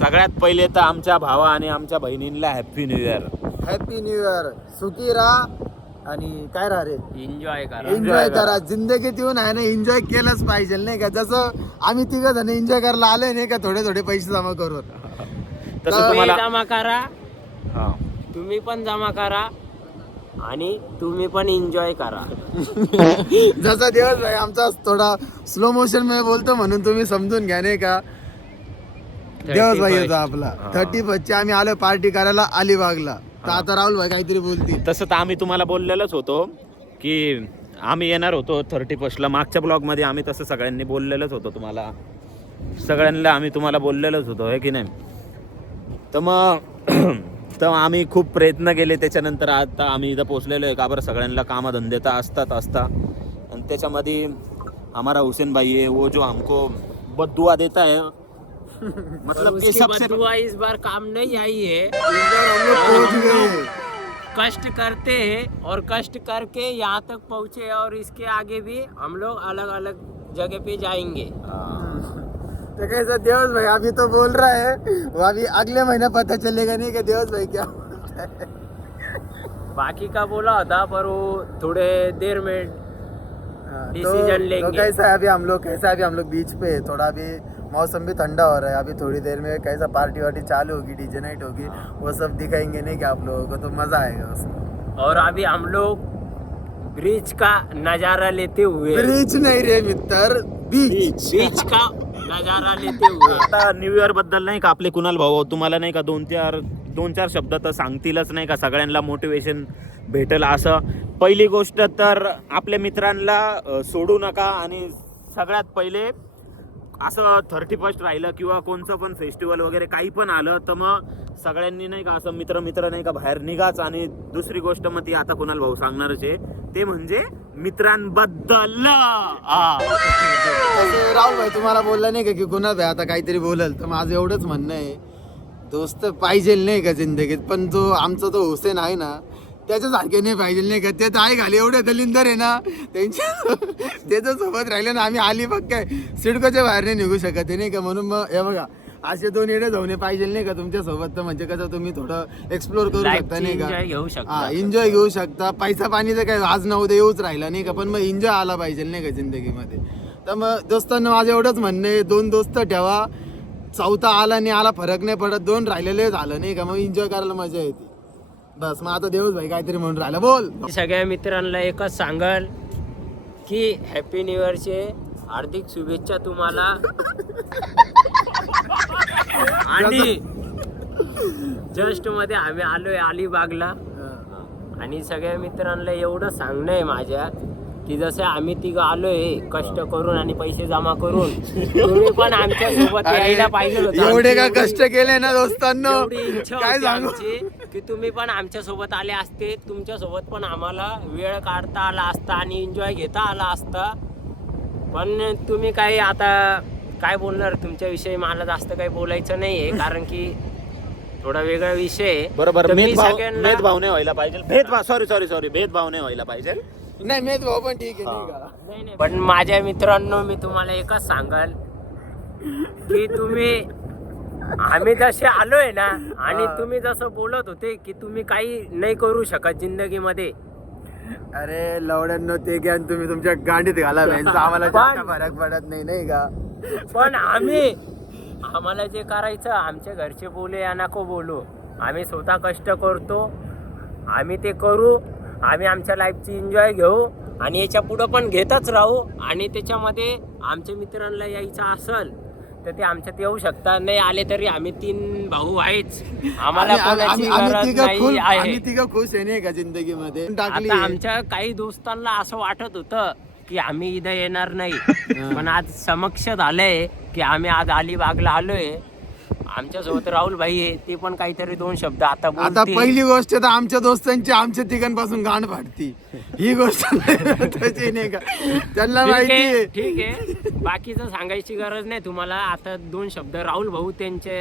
सगळ्यात पहिले तर आमच्या भावा आणि आमच्या बहिणींना happy new year. Happy new year. सुखी राहा आणि काय राहा रे, एन्जॉय करा. एन्जॉय करा. जिंदगीत येऊन आहे ना एन्जॉय केलंच पाहिजे नाही का. जसं आम्ही तिघं जण एन्जॉय करायला आलोय नाही का, थोडे थोडे पैसे जमा करून. तसं तुम्हाला जमा करा, हा. तुम्ही पण जमा करा आणि तुम्ही पण एन्जॉय करा. जसा दिवस भाई आमचा थोडा स्लो मोशन मध्ये बोलतो म्हणून तुम्ही समजून घ्या नाही का. दिवस भाई होता आपला 31 आम्ही आलो पार्टी करायला अलिबागला. तर आता राहुल भाई काहीतरी बोलतील. तसं तर आम्ही तुम्हाला बोललेलंच होतो की आम्ही येणार होतो 31ला. मागच्या ब्लॉगमध्ये आम्ही तसं सगळ्यांनी बोललेलंच होतो तुम्हाला, सगळ्यांना आम्ही तुम्हाला बोललेलंच होतो हे की नाही. तर आम्ही खूप प्रयत्न केले. त्याच्यानंतर आता आम्ही इथं पोचलेलो आहे. का बरं सगळ्यांना कामधंदे तर असतात आणि त्याच्यामध्ये हमारा हुसैन भाई है वो जो हमको बद्दुआ देता है. मतलब ये सबसे बदुआ इस बार काम नहीं आई है. पहुंच गए. कष्ट करते हैं और कष्ट करके यहाँ तक पहुँचे और इसके आगे भी हम लोग अलग अलग जगह पे जाएंगे. तो कैसा देवस भाई अभी तो बोल रहा है, वो अभी अगले महीने पता चलेगा नहीं कि देवस भाई क्या बोलता है. बाकी का बोला होता पर वो थोड़े देर में डिसीजन लेंगे. तो कैसा है अभी हम लोग बीच पे है. थोड़ा अभी मौसम भी ठंडा हो रहा है. अभी थोड़ी देर में कैसा पार्टी वार्टी चालू होगी, डीजे नाइट होगी, वो सब दिखाएंगे नहीं कि आप लोगों को, तो मजा आएगा उसमें. और अभी हम लोग ब्रिज का नजारा लेते हुए, ब्रिज नहीं रे मित्र, बीच. बीच का नजारा लेते हुए आता न्यू इयर बद्दल नाही का आपले कुणाल भाऊ तुम्हाला नाही का दोन चार शब्द तर सांगतीलच नाही का. सगळ्यांना मोटिवेशन भेटेल असं. पहिली गोष्ट तर आपल्या मित्रांना सोडू नका. आणि सगळ्यात पहिले असं 31 राहिलं किंवा कोणचं पण फेस्टिवल वगैरे काही पण आलं तर मग सगळ्यांनी नाही का असं मित्र नाही का बाहेर निघाच. आणि दुसरी गोष्ट मग ती आता कुणाल भाऊ सांगणारच आहे, ते म्हणजे मित्रांबद्दल. राहुल भाई तुम्हाला बोलला नाही का की कुणाल भाई आता काहीतरी बोलल, तर माझं एवढंच म्हणणं आहे, दोस्त पाहिजे नाही का जिंदगीत. पण जो आमचा तो हुसेन आहे ना त्याच्यासारखे नाही पाहिजे नाही का. ते तर आहे घाली एवढे दलिंदर आहे ना, त्याच्या सोबत राहिले ना आम्ही आली बघ काय सिडकोच्या बाहेर नाही निघू शकत आहे नाही का. म्हणून मग हे बघा असे 2 येडे जाऊन पाहिजे नाही का तुमच्या सोबत. तर म्हणजे कसं तुम्ही थोडं एक्सप्लोर करू शकता नाही का. घेऊ शकता. हा एन्जॉय घेऊ शकता. पैसा पाणी तर काय आज ना उद्या येऊच राहिला नाही का, पण मग एन्जॉय आला पाहिजे नाही का जिंदगीमध्ये. तर मग दोस्तांना माझं एवढंच म्हणणं आहे, 2 दोस्त ठेवा. चौथा आला नाही आला फरक नाही पडत, 2 राहिलेले झालं नाही का, मग एन्जॉय करायला मजा येते बस. मग आता देवस भाई काहीतरी म्हणून राहिला, बोल. सगळ्या मित्रांना एकच सांगल की हॅपी न्यू इयरचे हार्दिक शुभेच्छा तुम्हाला. आणि जस्ट मध्ये आम्ही आलोय अलिबागला. आणि सगळ्या मित्रांना एवढं सांगणं आहे माझ्या की जसं आम्ही तिघं आलोय कष्ट करून आणि पैसे जमा करून, तुम्ही पण आमच्या सोबत यायला पाहिजे होतं. एवढे का कष्ट केले ना दोस्तांनो, एवढी इच्छा काय होती सांगू. आमची की तुम्ही पण आमच्या सोबत आले असते, तुमच्या सोबत पण आम्हाला वेळ काढता आला असता आणि एन्जॉय घेता आला असता. पण तुम्ही काही आता काय बोलणार तुमच्याविषयी, मला जास्त काही बोलायचं नाहीये कारण की थोडा वेगळा विषय आहे. बरोबर. तर मी भेदभाव सगळ्यांना नाही व्हायला पाहिजे. सॉरी भेदभाव नाही व्हायला पाहिजे. नाही मेद भाऊ पण ठीक आहे नाही का. नाही, पण माझ्या मित्रांनो मी तुम्हाला एकच सांगाल की तुम्ही आम्ही जसे आलोय ना आणि तुम्ही जसं बोलत होते की तुम्ही काही नाही करू शकत जिंदगीमध्ये, अरे लवड्यांनो ते ज्ञान तुम्ही तुमच्या गांडीत घाला, आम्हाला जास्त फरक पडत नाही नाही का. पण आम्हाला जे करायचं आमच्या घरचे बोले या नको बोलू, आम्ही स्वतः कष्ट करतो, आम्ही ते करू, आम्ही आमच्या लाईफची एन्जॉय घेऊ आणि याच्या पुढं पण घेतच राहू. आणि त्याच्यामध्ये आमच्या मित्रांना यायचं असेल तर ते आमच्यात येऊ शकतात, नाही आले तरी आम्ही 3 भाऊ आहेच, आम्हाला कोणाची गरज नाही आहे. आम्ही तिघं खुश आहे नाही का जिंदगीमध्ये. आता आमच्या काही दोस्तांना असं वाटत होतं की आम्ही इथं येणार नाही, पण आज समक्ष झालंय की आम्ही आज अलिबागला आलोय. आमच्या सोबत राहुल भाई आहे, ते पण काहीतरी 2 शब्द आता बोलतील. पहिली गोष्ट तर आमच्या दोस्तांची आमच्या तिघांपासून गांड फाटती, ही गोष्ट त्याची नाही का त्यांना माहिती आहे. ठीक आहे बाकीचं सांगायची गरज नाही तुम्हाला. आता 2 शब्द राहुल भाऊ त्यांच्या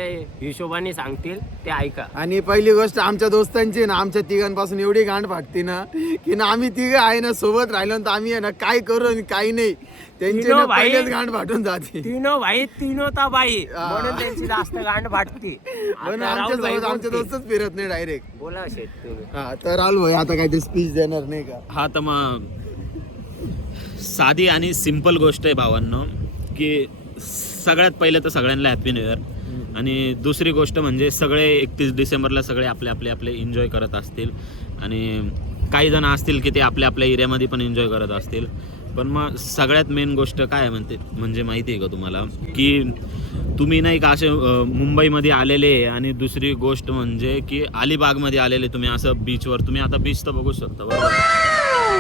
हिशोबाने सांगतील, ते ऐका. आणि पहिली गोष्ट आमच्या दोस्तांची ना, आमच्या तिघांपासून एवढी गांड फाटती ना की ना आम्ही तिघं आहे ना सोबत राहिलो तर आम्ही आहे ना काय करू आणि काही नाही, त्यांची तीनो ना भाई- पहिलेच गांड फाटून जाते. तीनो भाई तीनो ता बाई, म्हणून त्यांची जास्त गांड फाटते. म्हणून आता आमच्या राहुल भाई सोबत आमचे बोलतील. दोस्तच फिरत नाही डायरेक्ट. बोला शेत तुम्ही. हा तर राहुल भाई आता काहीतरी स्पीच देणार नाही का? हा तर मग साधी आणि सिंपल गोष्ट आहे भावांनो, की सगळ्यात पहिले तर सगळ्यांना हॅपी न्यू इयर. आणि दुसरी गोष्ट म्हणजे सगळे 31 डिसेंबरला सगळे आपले एन्जॉय करत असतील, आणि काही जण असतील की ते आपल्या एरियामध्ये पण एन्जॉय करत असतील. पण मग सगळ्यात मेन गोष्ट काय म्हणजे माहिती आहे का तुम्हाला, की तुम्ही नाही का असे मुंबईमध्ये आलेले, आणि दुसरी गोष्ट म्हणजे की अलिबागमध्ये आलेले तुम्ही असं बीचवर. तुम्ही आता बीच तर बघू शकता बरोबर,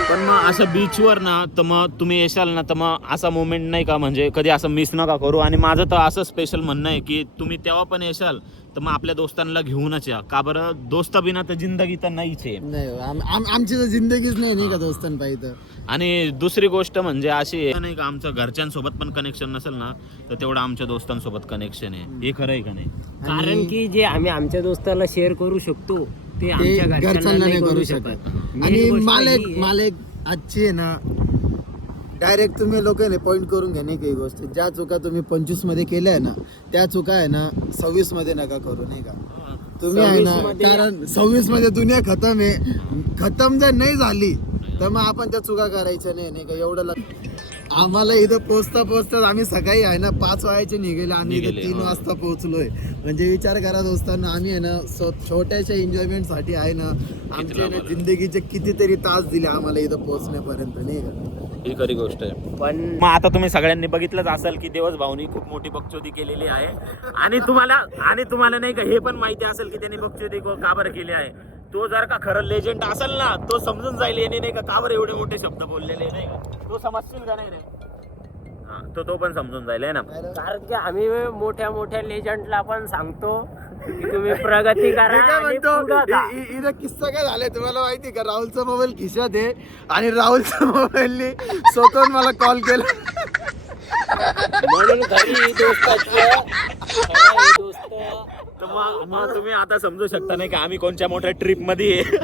पण मग असं बीचवर ना तर मग तुम्ही येशाल ना तर मग असा मोमेंट नाही का म्हणजे कधी असं मिस नका करू. आणि माझं तर असं स्पेशल म्हणणं आहे की तुम्ही तेव्हा पण येशाल तर मग आपल्या दोस्तांना घेऊनच या. का बरं, दोस्त बिना तर जिंदगी तर नाहीच आहे. नाही आमची तर जिंदगीच नाही का दोस्तांपायी. आणि दुसरी गोष्ट म्हणजे अशी आहे नाही का, आमचं घरच्यांसोबत पण कनेक्शन नसेल ना तर तेवढं आमच्या दोस्तांसोबत कनेक्शन आहे. हे खरं आहे का नाही? कारण की जे आम्ही आमच्या दोस्ताला शेअर करू शकतो ते आमच्या घरच्यांना नाही करू शकत. आणि मला एक आजची आहे ना डायरेक्ट तुम्ही लोक आहे ना पॉईंट करून घ्या नाही काही गोष्टी. ज्या चुका तुम्ही 25 मध्ये केल्या आहे ना त्या चुका आहे ना 26 मध्ये नका करू नाही का तुम्ही आहे ना. 26 मध्ये- कारण 26 मध्ये दुनिया खतम आहे. खतम जर नाही झाली तर मग आपण त्या चुका करायच्या नाही का एवढं. आम्हाला इथं पोचता आम्ही सकाळी आहे ना 5 वाजायचे निघेले, आम्ही इथं 3 वाजता पोहोचलोय. म्हणजे विचार करा दोस्तांना, आम्ही आहे ना छोट्याशा एन्जॉयमेंट साठी आहे ना आमच्या आहे ना जिंदगीचे कितीतरी तास दिले आम्हाला इथं पोहोचण्यापर्यंत नाही का. ही खरी गोष्ट आहे. पण मग आता तुम्ही सगळ्यांनी बघितलंच असेल की दिवस भाऊनी खूप मोठी बकचोदी केलेली आहे. आणि तुम्हाला नाही का हे पण माहिती असेल की त्यांनी बकचोदी का बरं केली आहे. तो जर का खरं लेजंड असेल ना तो समजून जाईल याने नाही का बरं एवढे मोठे शब्द बोललेले नाही का. तो समजशील का नाही रे? हा, तो पण समजून जाईल आहे ना. कारण की आम्ही मोठ्या मोठ्या लेजंडला पण सांगतो की तुम्ही प्रगती करा मी काय आणि म्हणतो पुढं जा. इथं किस्सा काय झालाय तुम्हाला माहिती का? राहुलचा मोबाईल खिशात आहे आणि राहुलच्या मोबाईलने स्वतःहून मला कॉल केला. म्हणून घरी दोस्त तर मग तुम्ही आता समजू शकता नाही का आम्ही कोणत्या मोठ्या ट्रिप मध्ये आहे.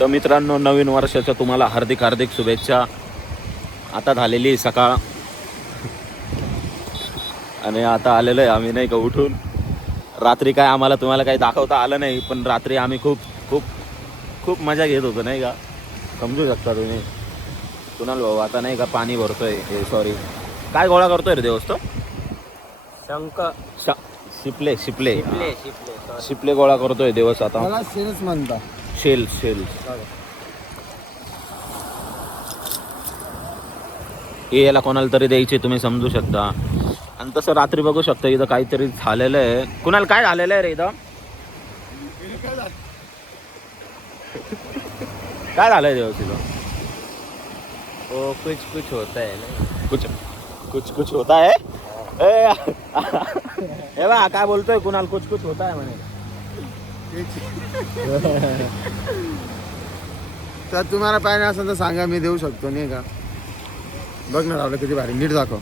तर मित्रांनो, नवीन वर्षाच्या तुम्हाला हार्दिक हार्दिक शुभेच्छा. आता झालेली सकाळ आणि आता आलेलो आहे आम्ही नाही का उठून. रात्री काय आम्हाला तुम्हाला काही दाखवता आलं नाही, पण रात्री आम्ही खूप खूप खूप मजा घेत होतो नाही का, समजू शकता तुम्ही. कुणाल भाऊ आता नाही का पाणी भरतोय, हे सॉरी काय गोळा करतोय रे देवस्त, शंख Shipley Shipley Shipley Shipley Shipley गोळा करतोय देवस आता. मला सेल्स म्हणता. शेल शेल हे याला कोणाला तरी द्यायचे, तुम्ही समजू शकता. आणि तसं रात्री बघू शकता इथं काहीतरी झालेलं आहे. कुणाला काय झालेलं आहे रे इथं, काय झालंय देवस इथं? वो कुछ होता है ना. कुछ कुछ कुछ होता है. ए, हे बा काय बोलतोय कुणाल, कुछ कुछ होता है म्हणे. तर तुम्हाला पाहिजे असेल तर सांगा, मी देऊ शकतो नाही का. बघ ना रावलं किती भारी, नीट दाखव,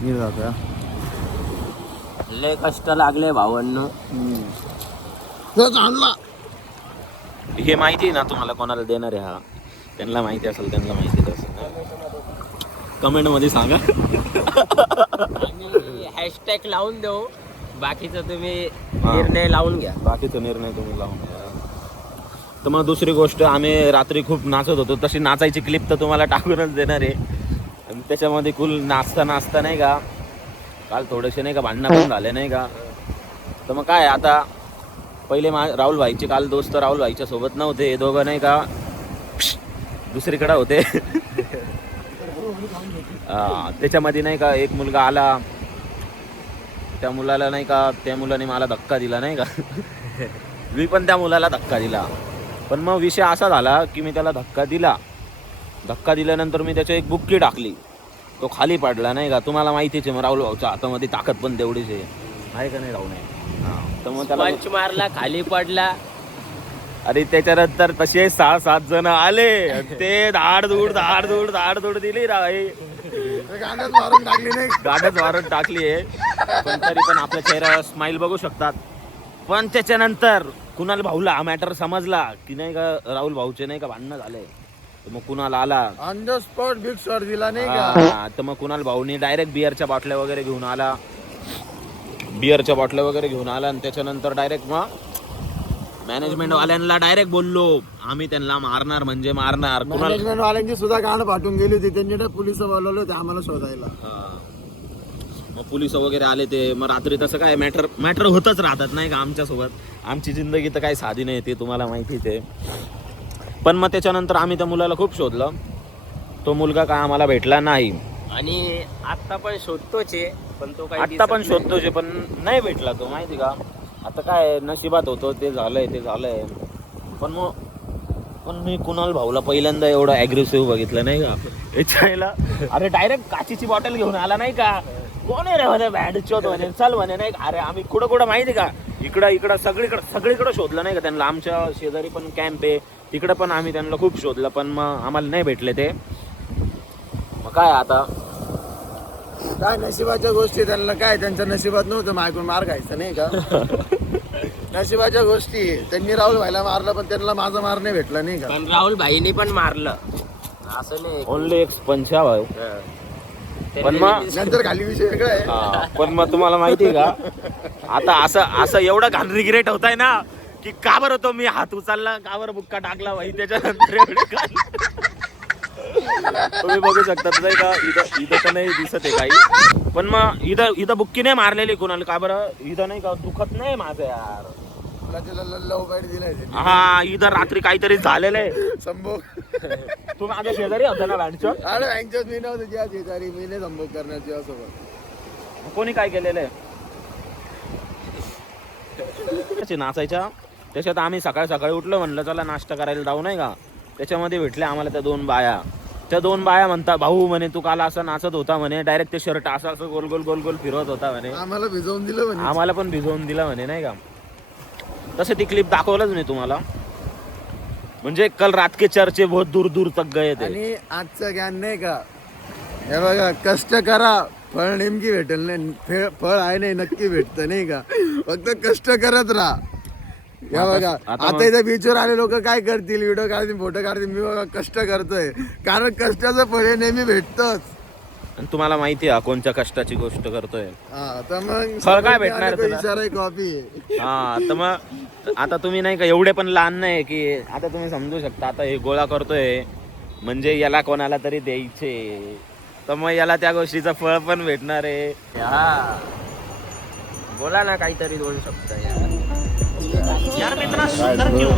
नीट दाखव हा. लय कष्ट लागले भावांनो. आणला हे माहिती आहे ना तुम्हाला कोणाला देणार आहे हा, त्यांना माहिती असेल, त्यांना माहिती असेल कमेंट मध्ये सांगा. हॅशटॅग लावून देऊ, बाकीचं तुम्ही हा. निर्णय लावून घ्या. बाकीचा निर्णय तुम्ही लावून घ्या. तर मग दुसरी गोष्ट, आम्ही रात्री खूप नाचत होतो, तशी नाचायची क्लिप तर तुम्हाला टाकूनच देणार आहे. आणि त्याच्यामध्ये कुल नाचता नाचता नाही का काल थोडेसे नाही का भांडणं पण झाले नाही का. तर मग काय आता पहिले राहुल भाईचे काल दोस्त राहुल भाईच्या सोबत नव्हते, हे दोघं नाही का दुसरीकडे होते. त्याच्यामध्ये नाही का एक मुलगा आला, त्या मुलाला नाही का, त्या मुलाने मला धक्का दिला नाही का. मी पण त्या मुलाला धक्का दिला, पण मग विषय असा झाला की मी त्याला धक्का दिल्यानंतर मी त्याची एक बुक्की टाकली, तो खाली पडला नाही का. तुम्हाला माहितीच आहे मग राहुल भाऊच्या हातामध्ये ताकद पण तेवढीच आहे का नाही राहुल नाही. तर मग त्याला पंच मारला, खाली पडला. अरे त्याच्यानंतर तसे 6-7 जण आले, ते धाड धूड दिली राही, गाण्यात मारून टाकली नाही. गाडच वारत टाकली आहे. पण तरी पण आपल्या चेहऱ्यावर स्माइल बघू शकतात. पण त्याच्यानंतर कुणाल भाऊला हा मॅटर समजला की नाही का राहुल भाऊचे नाही का भांडणं झाले. तर मग कुणाल आला on the spot big shot दिला नाही का. हा, तर मग कुणाल भाऊनी डायरेक्ट बिअरच्या बाटल्या वगैरे घेऊन आला, आणि त्याच्यानंतर डायरेक्ट मग मॅनेजमेंट वाल्यांना डायरेक्ट बोललो, आम्ही त्यांना मारणार म्हणजे मारणार. कुणाल मॅनेजमेंट वाल्यांची सुद्धा गाणं पाठवून गेली होती, त्यांनी पोलिस बोलवले होते आम्हाला शोधायला. मग पोलिस वगैरे आले ते. मग रात्री तसं काय मॅटर होतच राहतात नाही का आमच्यासोबत. आमची जिंदगी तर काही साधी नाही, ते तुम्हाला माहितीच आहे. पण मग त्याच्यानंतर आम्ही त्या मुलाला खूप शोधलं, तो मुलगा काय आम्हाला भेटला नाही. आणि आता पण शोधतोच आहे, पण तो काही आत्ता पण दिसत नाही. शोधतोच, पण नाही भेटला तो, माहिती का. आता काय नशिबात होतं ते झालंय. पण मी कुणाल भाऊला पहिल्यांदा एवढं ॲग्रेसिव्ह बघितलं नाही का. याच्याला अरे डायरेक्ट काचीची बॉटल घेऊन आला नाही का. कोण आहे रे म्हणे, बॅड चोत म्हणे, चल म्हणे नाही. अरे आम्ही कुठं माहिती का, इकडं सगळीकडे शोधलं नाही का त्यांना. आमच्या शेजारी पण कॅम्प आहे, तिकडं पण आम्ही त्यांना खूप शोधलं, पण मग आम्हाला नाही भेटले ते. मग काय आता काय नशिबाच्या गोष्टी, त्यांना काय त्यांच्या नशिबात नव्हतं मागून मार खायचं नाही का. नशिबाच्या गोष्टी, त्यांनी राहुल भाईला मारलं पण त्यांना माझा मार नाही भेटला नाही का. पण राहुल भाईनी पण मारलं, असं नाही. ओनली एक पंचा भाऊ. पण मग नंतर खाली विषय वेगळा आहे. पण मग तुम्हाला माहिती आहे का, आता असं एवढं घाण रिग्रेट होत आहे ना की का बरं तो मी हात उचलला, का बरं बुक्का टाकला भाई त्याच्यानंतर तुम्ही बघू शकता नाही का. इथं तर नाही दिसत आहे काही, पण मग इथं बुक्की नाही मारलेली कोणाला, का बरं इथं नाही का दुखत नाही माझं यार. लव बाईट दिलाय हा, इथं रात्री काहीतरी झालेलं आहे. संभोग. तू माझ्या शेजारी होता ना बँडच्या. अरे बँकच्याच मी नव्हतं, ज्या शेजारी मी नाही संभोग करण्याची सोबत. कोणी काय केलेलं आहे नाचायच्या. त्याच्यात आम्ही सकाळी उठलो, म्हणलं चला नाश्ता करायला जाऊ नाही का. त्याच्यामध्ये भेटल्या आम्हाला त्या दोन बाया म्हणता, भाऊ म्हणे तू काल असं नाचत होता म्हणे, डायरेक्ट ते शर्ट असं गोल गोल फिरवत होता म्हणे. आम्हाला भिजवून दिलं म्हणे. आम्हाला पण भिजवून दिला म्हणे नाही का. तसं ती क्लिप दाखवलंच नाही तुम्हाला. म्हणजे कल रात के चर्चे बहुत दूर तक गए थे. आणि आजचं ज्ञान नाही का, हे बघा, कष्ट करा, फळ नेमकी भेटेल नाही. फळ आहे नाही, नक्की भेटतं नाही का. फक्त कष्ट करत राहा. या बघा, आता इथे बीचवर आले लोक काय करतील, व्हिडिओ काढतील, फोटो काढतील. मी बघा कष्ट करतोय, कारण कष्टाचं फळ हे नेहमी भेटतंच. आणि तुम्हाला माहिती आहे कोणत्या कष्टाची गोष्ट करतोय. हा तर मग फळ काय भेटणार तुला? विचाराय कॉपी आहे. हा तर मग आता तुम्ही नाही का एवढे पण लहान नाही की आता तुम्ही समजू शकता आता हे गोळा करतोय म्हणजे याला कोणाला तरी द्यायचे, तर मग याला त्या गोष्टीचं फळ पण भेटणार आहे. हा बोला ना काहीतरी 2 शब्द यार मित्रा सुंदर क्यों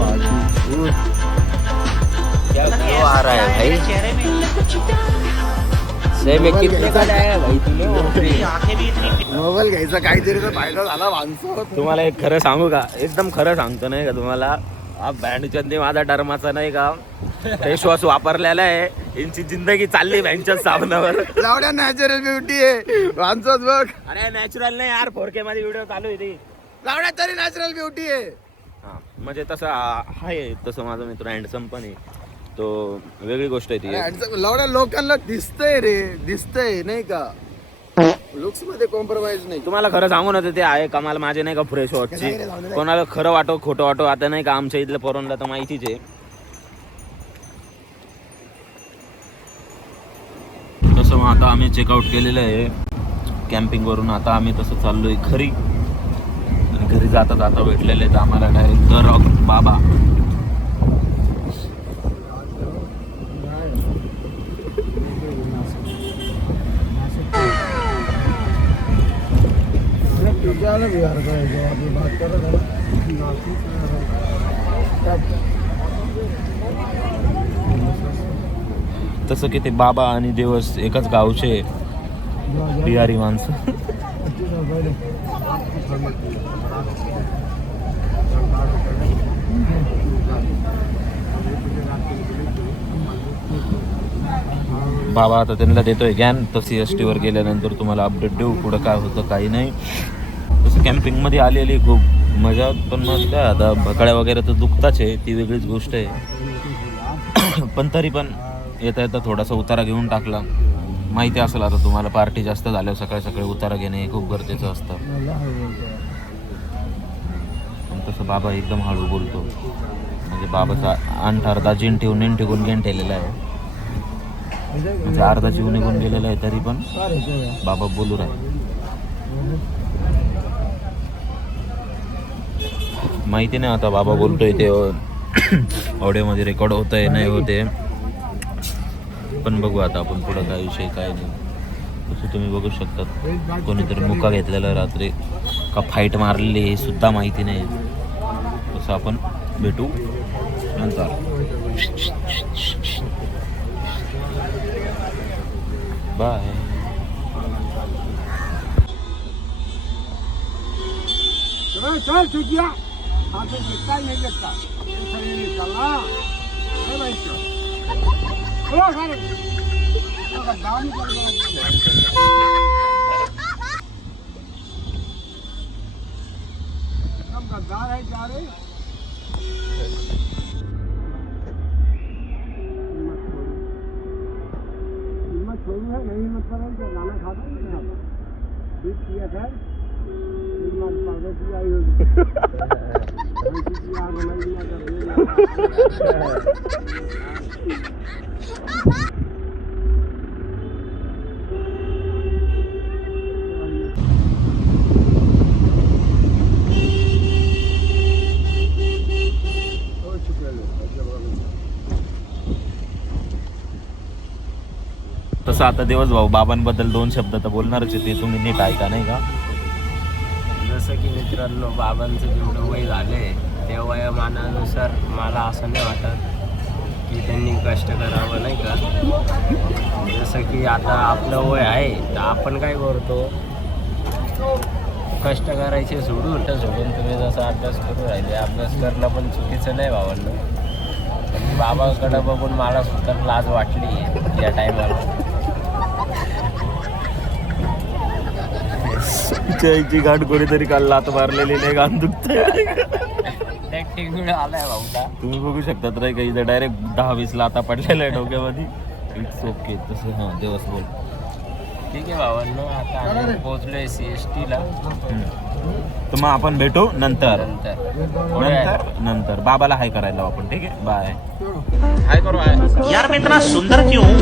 क्या आ रहा है भाई से में कितने का आया भाई तुम्हें मोबाईल घ्यायचा काहीतरी तर फायदा झाला माणसं. तुम्हाला एक खरं सांगू का, एकदम खरं सांगतो नाही का तुम्हाला, हा बँडचंदी माझा डरमाचा नाही का फेस वॉश वापरलेला आहे, यांची जिंदगी चालली बँडच्या साबणावर. लावड्या नॅचरल ब्युटी आहे माणसंच बघ. अरे नॅचरल नाही यार, 4K मध्ये व्हिडिओ चालू आहे ती. लावड्या तरी नॅचरल ब्युटी आहे. हा म्हणजे तसं आहे, तसं माझा मित्र हँडसम पण आहे, तो वेगळी गोष्ट आहे ती. लावड्या लोकांना दिसतंय रे, दिसतंय नाही का, लुक्स मध्ये कॉम्प्रोमाइज नाही. तुम्हाला खरं सांगू ना ते आहे कमाल माझे नाही का फ्रेश वॉचची. कोणाला खरं वाटो खोटं वाटो, आता नाही का आमच्या इथल्या पोरांना तर माहितीच आहे. तसं मग आता आम्ही चेकआउट केलेलं आहे कॅम्पिंग वरून. आता आम्ही तसं चाललोय घरी, आणि घरी जाता जाता भेटलेले आहेत आम्हाला डायरेक्ट द रॉक बाबा. तसं की ते बाबा आणि देवस एकाच गावचे बिहारी माणसं. बाबा आता त्यांना देतोय ज्ञान. तशी CST वर गेल्यानंतर तुम्हाला अपडेट देऊ पुढं काय होतं काही नाही. तसं कॅम्पिंगमध्ये आलेली खूप मजा, पण मग काय आता भकाड्या वगैरे तर दुखताच आहे, ती वेगळीच गोष्ट आहे. पण तरी पण येता येता थोडासा उतारा घेऊन टाकला. माहिती असेल आता तुम्हाला पार्टी जास्त झाल्यावर सकाळी सकाळी उतारा घेणे हे खूप गरजेचं असतं. पण तसं बाबा एकदम हळू बोलतो, म्हणजे बाबाचा अर्धा जीन ठेवून निघून गेलेला आहे, म्हणजे अर्धा जीव निघून गेलेला आहे तरी पण बाबा बोलू राहिले. माहिती नाही आता बाबा बोलतोय ते ऑडिओमध्ये रेकॉर्ड होतंय नाही होते, पण बघू आता आपण पुढं काय विषय काय नाही. तसं तुम्ही बघू शकतात कोणीतरी मुका घेतलेला रात्री का फाईट मारलेली हे सुद्धा माहिती नाही. तसं आपण भेटू नंतर. बाय. चल चुकिया आपको दिखता ही नहीं लगता शरीर निकलना है भाई तो सारे दाम हम गद्दार है जा रहे हिम्मत छोड़ी है नहीं हिम्मत पर है गाना खाता नहीं खाता बीत किया था पागल आई होगी तसं आता दिवस भाऊ बाबांबद्दल 2 शब्द तर बोलणारच आहे, ते तुम्ही नीट ऐका नाही का. जसं की मित्रांनो बाबांचं जेवढं वय झाले त्या वयोमानानुसार मला असं नाही वाटत की त्यांनी कष्ट करावं नाही का. जसं की आता आपलं वय आहे तर आपण काय करतो, कष्ट करायचे सोडून तुम्ही जसं अभ्यास करू राहिले, अभ्यास करणं पण चुकीचं नाही बाबांना. पण बाबाकडं बघून मला सुद्धा लाज वाटली या टायमाला. ची गाठ कोणीतरी काल लात मारलेली नाही, गाण दुखतंय. आलाय भाऊला तुम्ही बघू शकता नाही का इथं डायरेक्ट 10-20 लाता पडलेला आहे डोक्यामध्ये. It's okay. तसं हां दिवस बोल. ठीक आहे भावांनो, आता आम्ही पोहोचलोय CST ला. तर मग आपण भेटू नंतर. नंतर बाबाला हाय करायला लावू आपण. ठीक आहे बाय. हाय करू हाय. यार मैं इतना सुंदर क्यों हूँ?